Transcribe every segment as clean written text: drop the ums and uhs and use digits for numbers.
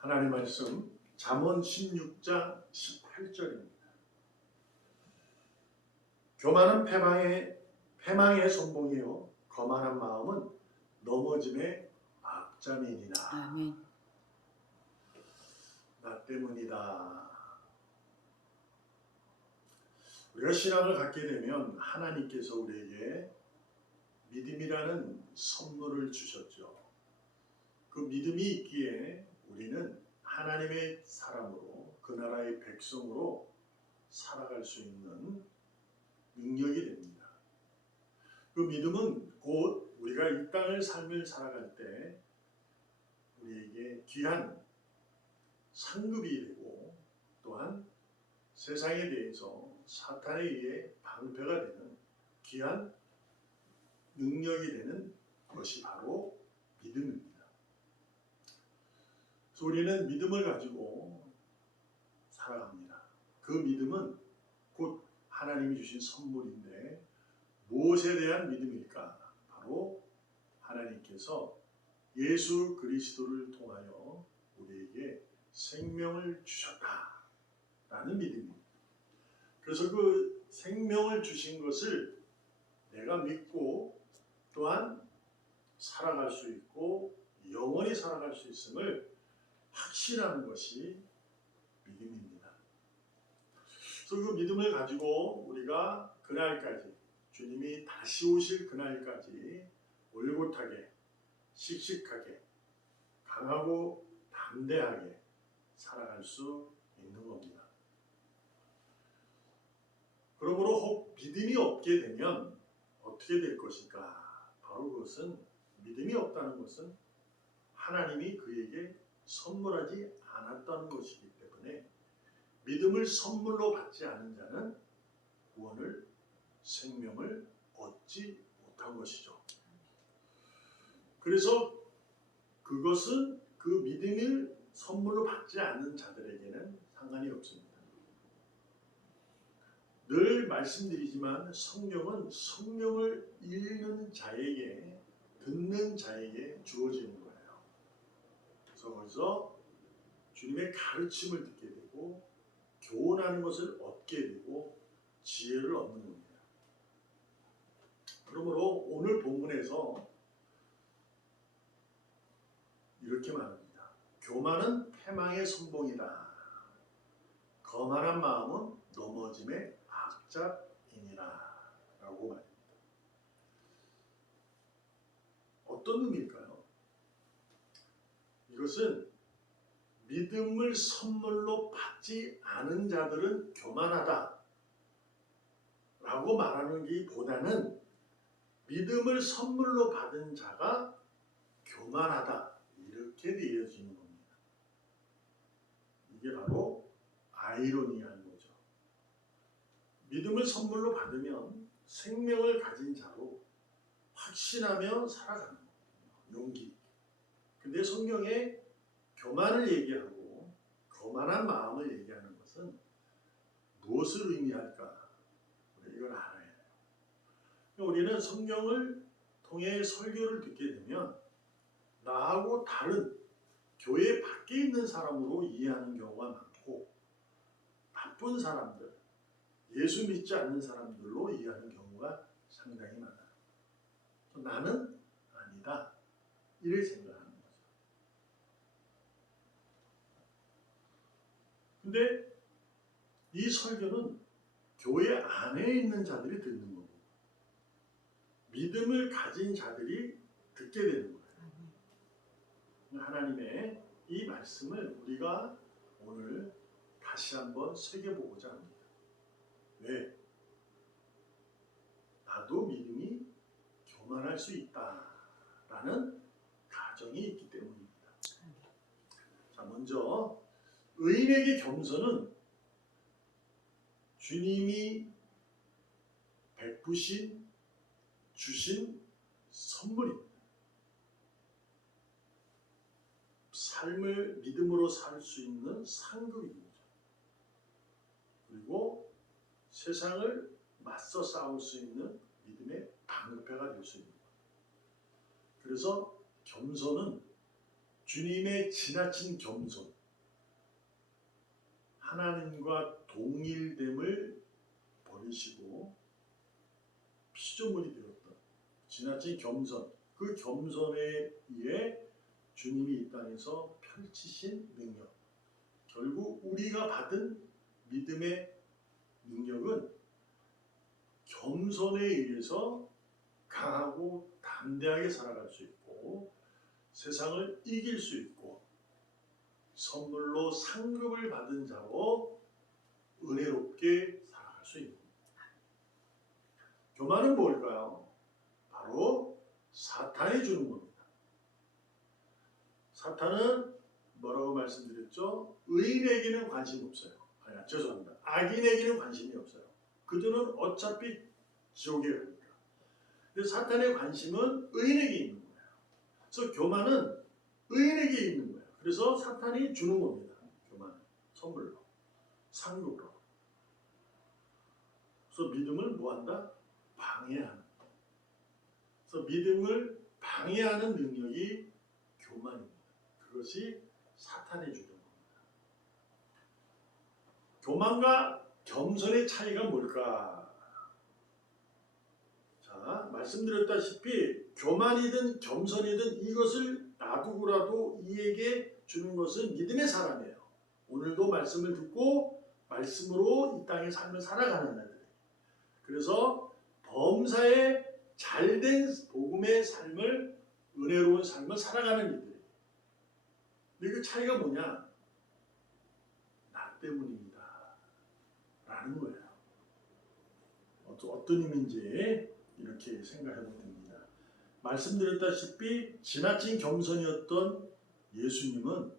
하나님 말씀 잠언 16장 18절입니다. 교만은 패망의 선봉이요 거만한 마음은 넘어짐의 앞잠이니라. 아멘. 나 때문이다. 우리가 신앙을 갖게 되면 하나님께서 우리에게 믿음이라는 선물을 주셨죠. 그 믿음이 있기에 우리는 하나님의 사람으로 그 나라의 백성으로 살아갈 수 있는 능력이 됩니다. 그 믿음은 곧 우리가 이 땅을 삶을 살아갈 때 우리에게 귀한 상급이 되고 또한 세상에 대해서 사탄에 의해 방패가 되는 귀한 능력이 되는 것이 바로 믿음입니다. 그래서 우리는 믿음을 가지고 살아갑니다. 그 믿음은 곧 하나님이 주신 선물인데 무엇에 대한 믿음일까? 바로 하나님께서 예수 그리스도를 통하여 우리에게 생명을 주셨다라는 믿음입니다. 그래서 그 생명을 주신 것을 내가 믿고 또한 살아갈 수 있고 영원히 살아갈 수 있음을 확신하는 것이 믿음입니다. 그래서 그 믿음을 가지고 우리가 그날까지 주님이 다시 오실 그날까지 올곧하게 씩씩하게 강하고 담대하게 살아갈 수 있는 겁니다. 그러므로 혹 믿음이 없게 되면 어떻게 될 것일까? 바로 그것은 믿음이 없다는 것은 하나님이 그에게 선물하지 않았다는 것이기 때문에 믿음을 선물로 받지 않은 자는 구원을 생명을 얻지 못한 것이죠. 그래서 그것은 그 믿음을 선물로 받지 않는 자들에게는 상관이 없습니다. 늘 말씀드리지만 성령은 성령을 읽는 자에게 듣는 자에게 주어지는 거예요. 그래서 거기서 주님의 가르침을 듣게 되고 교훈하는 것을 얻게 되고 지혜를 얻는 겁니다. 그러므로 오늘 본문에서 이렇게 말합니다. 교만은 패망의 선봉이다. 거만한 마음은 넘어짐의 앞잡이니라 라고 말합니다. 어떤 의미일까요? 이것은 믿음을 선물로 받지 않은 자들은 교만하다 라고 말하는 것보다는 믿음을 선물로 받은 자가 교만하다 이렇게 되어지는 겁니다. 이게 바로 아이러니한 거죠. 믿음을 선물로 받으면 생명을 가진 자로 확신하며 살아가는 거예요. 용기. 근데 성경에 교만을 얘기하고 거만한 마음을 얘기하는 것은 무엇을 의미할까? 우리 이걸 알아야 해요. 우리는 성경을 통해 설교를 듣게 되면 나하고 다른 교회 밖에 있는 사람으로 이해하는 경우가 많고 나쁜 사람들, 예수 믿지 않는 사람들로 이해하는 경우가 상당히 많아요. 나는 아니다. 이를 생각하는 거죠. 근데 이 설교는 교회 안에 있는 자들이 듣는 거고 믿음을 가진 자들이 듣게 되는 거예요. 하나님의 이 말씀을 우리가 오늘 다시 한번 새겨보고자 합니다. 왜? 나도 믿음이 교만할 수 있다라는 가정이 있기 때문입니다. 자, 먼저 의인에게 겸손은 주님이 베푸신 주신 선물입니다. 삶을 믿음으로 살 수 있는 상급입니다. 그리고 세상을 맞서 싸울 수 있는 믿음의 방패가 될 수 있는 거예요. 그래서 겸손은 주님의 지나친 겸손, 하나님과 동일됨을 버리시고 피조물이 되었던 지나친 겸손, 그 겸손에 의해 주님이 이 땅에서 펼치신 능력, 결국 우리가 받은 믿음의 능력은 겸손에 의해서 강하고 담대하게 살아갈 수 있고 세상을 이길 수 있고 선물로 상급을 받은 자로 은혜롭게 살아갈 수 있는 겁니다. 교만은 뭘까요? 바로 사탄이 주는 겁니다. 사탄은 뭐라고 말씀드렸죠? 의인에게는 관심이 없어요. 죄송합니다. 악인에게는 관심이 없어요. 그들은 어차피 지옥에 갑니다. 근데 사탄의 관심은 의인에게 있는 거예요. 그래서 교만은 의인에게 있는 거예요. 그래서 사탄이 주는 겁니다. 교만은 선물로, 상급으로. 그래서 믿음을 뭐한다? 방해하는. 그래서 믿음을 방해하는 능력이 교만입니다. 그것이 사탄이 주는 겁니다. 교만과 겸손의 차이가 뭘까? 자, 말씀드렸다시피 교만이든 겸손이든 이것을 놔두고라도 이에게 주는 것은 믿음의 사람이에요. 오늘도 말씀을 듣고 말씀으로 이 땅의 삶을 살아가는 자들. 그래서 범사에 잘된 복음의 삶을, 은혜로운 삶을 살아가는 이들. 근데 그 차이가 뭐냐? 나 때문입니다. 라는 거예요. 어떤 의미인지 이렇게 생각해보면 됩니다. 말씀드렸다시피 지나친 겸손이었던 예수님은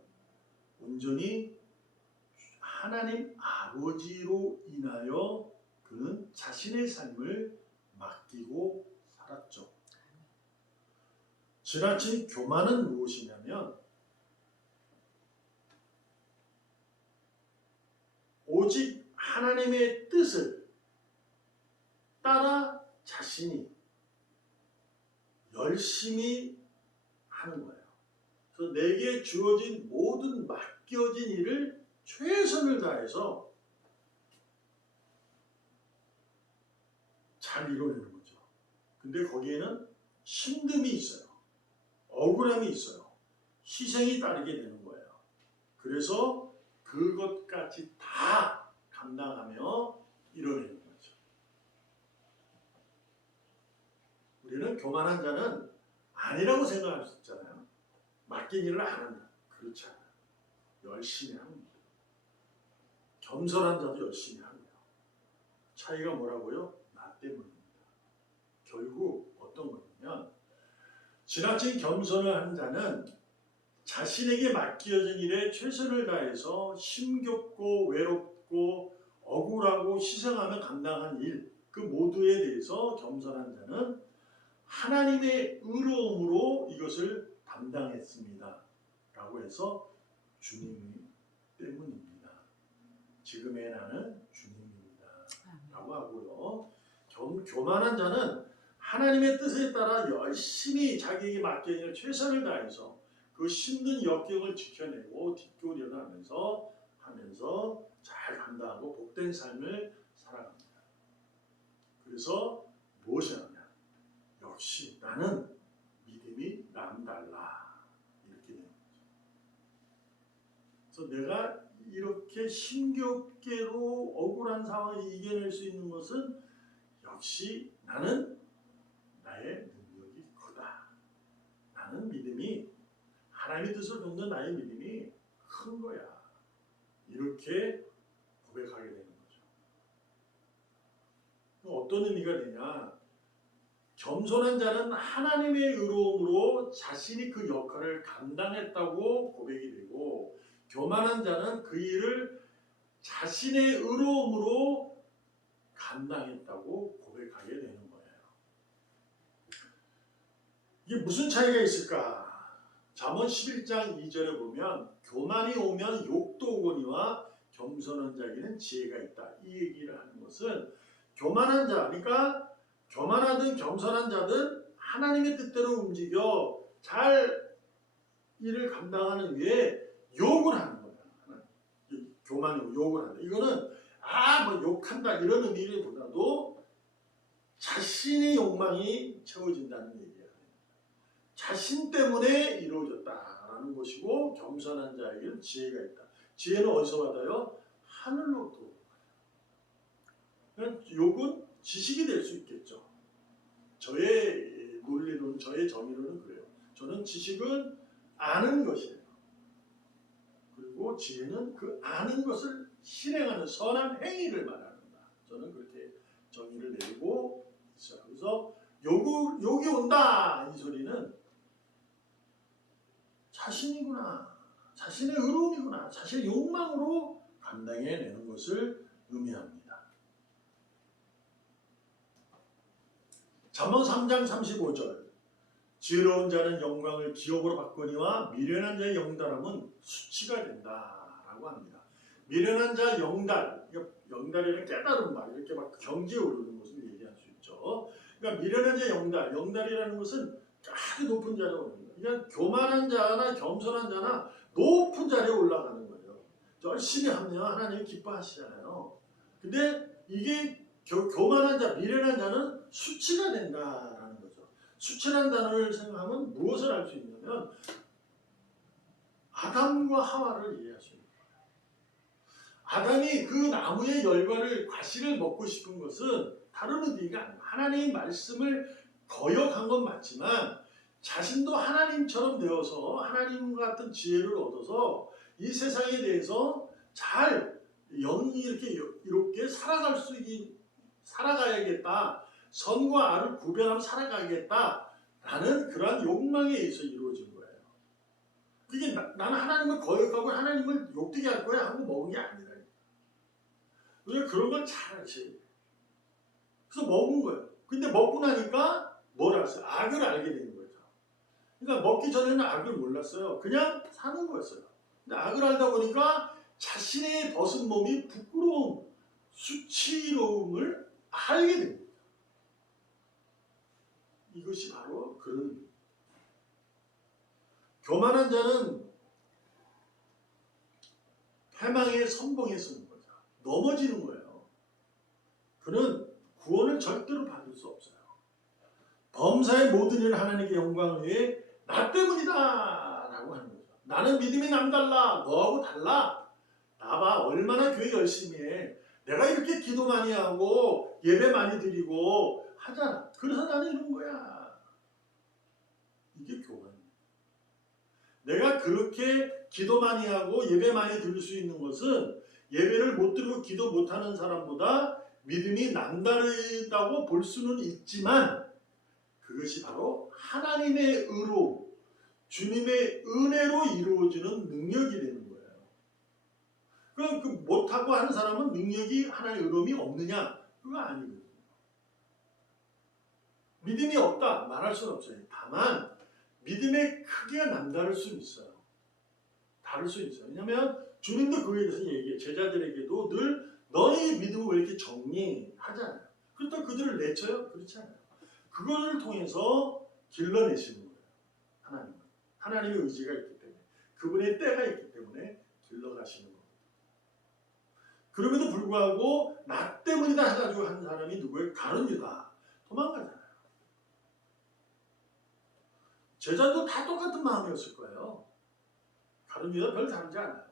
온전히 하나님 아버지로 인하여 그는 자신의 삶을 맡기고 살았죠. 지나친 교만은 무엇이냐면 오직 하나님의 뜻을 따라 자신이 열심히 하는 거예요. 그래서 내게 주어진 모든 맡겨진 일을 최선을 다해서 잘 이루어내는 거죠. 근데 거기에는 힘듦이 있어요. 억울함이 있어요. 희생이 따르게 되는 거예요. 그래서 그것까지 다 감당하며 이뤄내는 거죠. 우리는 교만한 자는 아니라고 생각할 수 있잖아요. 맡긴 일을 안 한다. 그렇지 않아요. 열심히 합니다. 겸손한 자도 열심히 합니다. 차이가 뭐라고요? 나 때문입니다. 결국 어떤 거냐면 지나친 겸손을 한 자는 자신에게 맡겨진 일에 최선을 다해서 힘겹고 외롭고 억울하고 희생하며 감당한 일, 그 모두에 대해서 겸손한 자는 하나님의 의로움으로 이것을 담당했습니다. 라고 해서 주님 때문입니다. 지금의 나는 주님입니다. 라고 하고요. 교만한 자는 하나님의 뜻에 따라 열심히 자기에게 맡겨진 최선을 다해서 그 힘든 역경을 지켜내고 뒷교리를 하면서 잘 감당하고 복된 삶을 살아갑니다. 그래서 무엇이 하냐? 역시 나는 믿음이 남달라. 이렇게 되는 거죠. 그래서 내가 이렇게 힘겹게도 억울한 상황을 이겨낼 수 있는 것은 역시 나는 나의 능력이 크다. 나는 믿음이 하나님의 뜻을 돕는 나의 믿음이 큰 거야. 이렇게 고백하게 되는 거죠. 어떤 의미가 되냐? 겸손한 자는 하나님의 의로움으로 자신이 그 역할을 감당했다고 고백이 되고, 교만한 자는 그 일을 자신의 의로움으로 감당했다고 고백하게 되는 거예요. 이게 무슨 차이가 있을까? 잠언 11장 2절에 보면 교만이 오면 욕도 오거니와 겸손한 자에게는 지혜가 있다. 이 얘기를 하는 것은 교만한 자, 그러니까 교만하든 겸손한 자든 하나님의 뜻대로 움직여 잘 일을 감당하는 위에 욕을 하는 거야. 교만이고 욕을 한다. 이거는 뭐 욕한다 이런 의미보다도 자신의 욕망이 채워진다는 얘기야. 자신 때문에 이루어졌다라는 것이고 겸손한 자에게는 지혜가 있다. 지혜는 어디서 받아요? 하늘로부터. 욕은 지식이 될 수 있겠죠. 저의 논리로는, 저의 정의로는 그래요. 저는 지식은 아는 것이에요. 그리고 지혜는 그 아는 것을 실행하는 선한 행위를 말한다. 저는 그렇게 정의를 내리고 있어요. 그래서 욕이 온다 이 소리는 자신이구나, 자신의 의로움이구나, 자신의 욕망으로 감당해내는 것을 의미합니다. 잠언 3장 35절 지혜로운 자는 영광을 기업으로 바꾸니와 미련한 자의 영달함은 수치가 된다라고 합니다. 미련한 자 영달, 영달이라는 깨달은 말, 이렇게 막 경지에 오르는 것을 얘기할 수 있죠. 그러니까 미련한 자 영달, 영달이라는 것은 아주 높은 자리에 오르는 거예요. 그러니까 교만한 자나 겸손한 자나 높은 자리에 올라가는 거예요. 열심히 하면 하나님이 기뻐하시잖아요. 근데 이게 교만한 자, 미련한 자는 수치가 된다라는 거죠. 수치라는 단어를 생각하면 무엇을 알 수 있냐면 아담과 하와를 이해할 수 있는 거예요. 아담이 그 나무의 열과를 과실을 먹고 싶은 것은 다른 의미가 아니에요. 하나님의 말씀을 거역한 건 맞지만 자신도 하나님처럼 되어서 하나님 같은 지혜를 얻어서 이 세상에 대해서 잘 이렇게 살아가야겠다. 선과 악을 구별하며 살아가겠다라는 그러한 욕망에 의해서 이루어진 거예요. 그게 나는 하나님을 거역하고 하나님을 욕되게 할 거야 하고 먹은 게 아니라. 우리가 그런 걸 잘 알지. 그래서 먹은 거예요. 근데 먹고 나니까 뭘 알았어요? 악을 알게 된 거죠. 그러니까 먹기 전에는 악을 몰랐어요. 그냥 사는 거였어요. 근데 악을 알다 보니까 자신의 벗은 몸이 부끄러움, 수치로움을 알게 된 거예요. 이것이 바로 그런 교만한 자는 패망의 선봉에 서는 거죠. 넘어지는 거예요. 그는 구원을 절대로 받을 수 없어요. 범사의 모든 일을 하나님께 영광을 위해 나 때문이다 라고 하는 거죠. 나는 믿음이 남달라. 너하고 달라. 나봐 얼마나 교회 열심히 해. 내가 이렇게 기도 많이 하고 예배 많이 드리고 하잖아. 그래서 나는 이런 거야. 이게 교만이에요. 내가 그렇게 기도 많이 하고 예배 많이 드릴 수 있는 것은 예배를 못 드리고 기도 못하는 사람보다 믿음이 남다르다고 볼 수는 있지만 그것이 바로 하나님의 의로 주님의 은혜로 이루어지는 능력이 되는 거예요. 그럼 그 못하고 하는 사람은 능력이 하나님의 의로움이 없느냐? 그거 아니거든요. 믿음이 없다 말할 수는 없어요. 다만 믿음의 크기가 남다를 수는 있어요. 다를 수 있어요. 왜냐하면 주님도 그에 대해서 얘기해요. 제자들에게도 늘 너희 믿음을 왜 이렇게 정리하잖아요. 그렇다고 그들을 내쳐요? 그렇지 않아요. 그거를 통해서 길러내시는 거예요. 하나님은. 하나님의 의지가 있기 때문에. 그분의 때가 있기 때문에 길러가시는 거예요. 그럼에도 불구하고 나 때문이다 해가지고 한 사람이 누구예요? 가룟 유다. 도망가잖아요. 제자도 다 똑같은 마음이었을 거예요. 가룟 유다 별 다르지 않아요.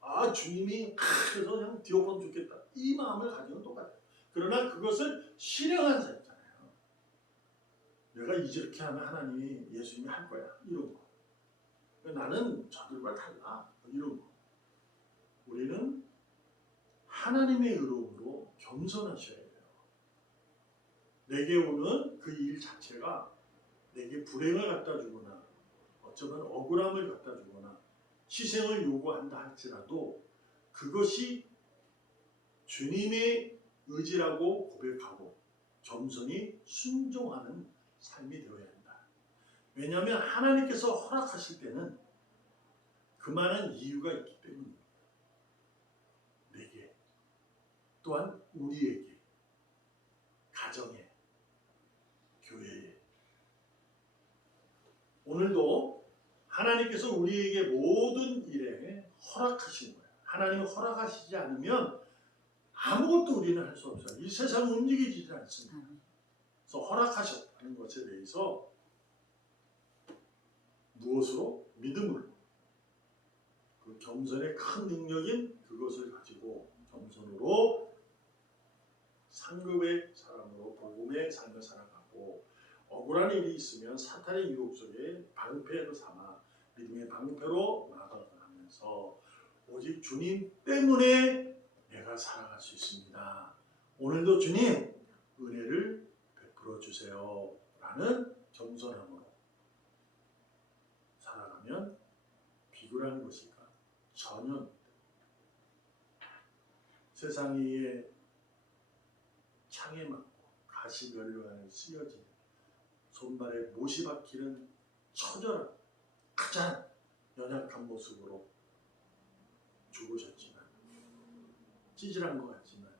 아 주님이 그래서 그냥 뒤엎으면 좋겠다. 이 마음을 가지고 똑같아요. 그러나 그것을 실행한 사람이잖아요. 내가 이렇게 하면 하나님이 예수님이 할 거야. 이런 거. 나는 저들과 달라. 이런 거. 우리는 하나님의 의로움으로 겸손하셔야 돼요. 내게 오는 그 일 자체가 내게 불행을 갖다 주거나 어쩌면 억울함을 갖다 주거나 희생을 요구한다 할지라도 그것이 주님의 의지라고 고백하고 겸손히 순종하는 삶이 되어야 한다. 왜냐하면 하나님께서 허락하실 때는 그 많은 이유가 있기 때문입니다. 내게 또한 우리에게 가정에 교회에 오늘도 하나님께서 우리에게 모든 일에 허락하신 거예요. 하나님이 허락하시지 않으면 아무것도 우리는 할 수 없어요. 이 세상은 움직이지 않습니다. 그래서 허락하셨다는 것에 대해서 무엇으로? 믿음으로. 그 겸손의 큰 능력인 그것을 가지고 겸손으로 상급의 사람으로 복음의 삶을 살아가고 억울한 일이 있으면 사탄의 유혹 속에 방패로 삼아 믿음의 방패로 나아가면서 오직 주님 때문에 내가 살아갈 수 있습니다. 오늘도 주님 은혜를 베풀어 주세요 라는 겸손함으로 살아가면 비굴한 것일까? 전혀. 세상 위에 창에 맞고 가시별로 쓰여진 손발에 못이 박히는 처절한 가장 연약한 모습으로 죽으셨지만 찌질한 것 같지만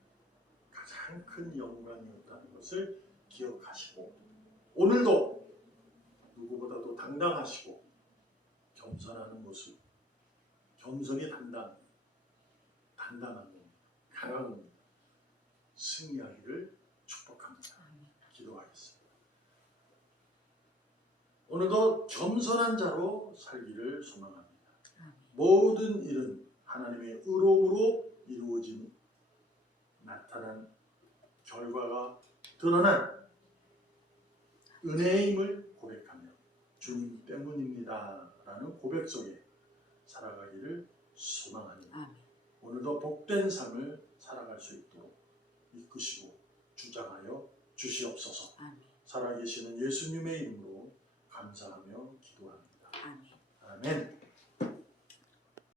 가장 큰 영광이었다는 것을 기억하시고 오늘도 누구보다도 당당하시고 겸손하는 모습, 겸손이 당당한 겁니다. 강한 겁니다. 승리하기를 축복합니다. 기도하겠습니다. 오늘도 겸손한 자로 살기를 소망합니다. 모든 일은 하나님의 의로움으로 이루어진 나타난 결과가 드러난 은혜의 힘을 고백하며 주님 때문입니다 라는 고백 속에 살아가기를 소망합니다. 오늘도 복된 삶을 살아갈 수 있도록 이끄시고 주장하여 주시옵소서. 살아계시는 예수님의 이름으로 감사하며 기도합니다. 아멘.